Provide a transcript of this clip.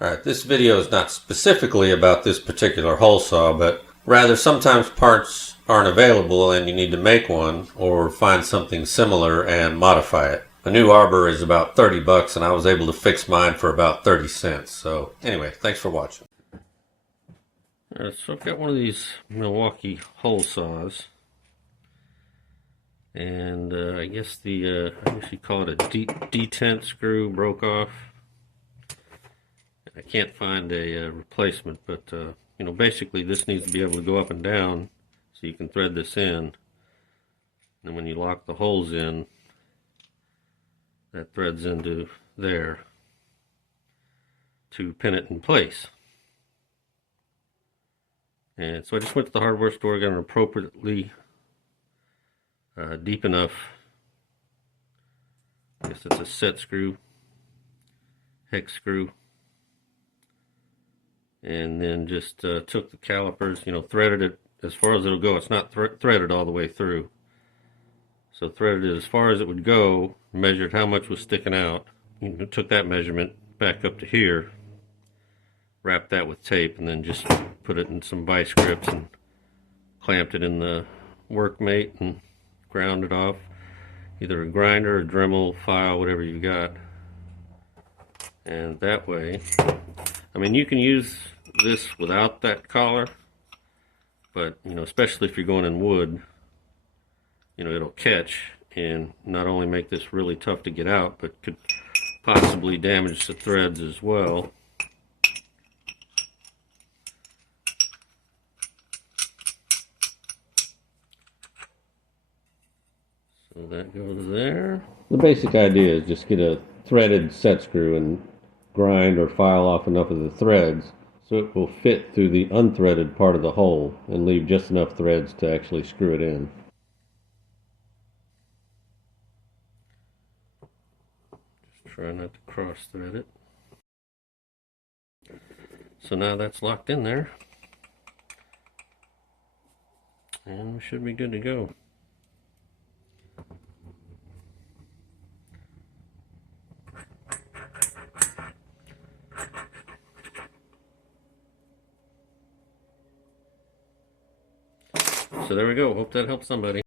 Alright, this video is not specifically about this particular hole saw, but rather sometimes parts aren't available and you need to make one or find something similar and modify it. A new arbor is about 30 bucks and I was able to fix mine for about 30 cents. So anyway, thanks for watching. Alright, so I've got one of these Milwaukee hole saws. And I guess you call it a detent screw broke off. I can't find a replacement, but basically this needs to be able to go up and down so you can thread this in. And when you lock the holes in, that threads into there to pin it in place. And so I just went to the hardware store, got an appropriately deep enough, I guess it's a set screw, hex screw, and then just took the calipers, threaded it as far as it'll go. It's not threaded all the way through, so threaded it as far as it would go, measured how much was sticking out, took that measurement back up to here, wrapped that with tape, and then just put it in some vice grips and clamped it in the workmate and ground it off, either a grinder, a Dremel, file, whatever you got. And that way, I mean, you can use this without that collar, but especially if you're going in wood, it'll catch and not only make this really tough to get out, but could possibly damage the threads as well. So that goes there. The basic idea is just get a threaded set screw and grind or file off enough of the threads so it will fit through the unthreaded part of the hole and leave just enough threads to actually screw it in. Just try not to cross thread it. So now that's locked in there, and we should be good to go. So there we go. Hope that helps somebody.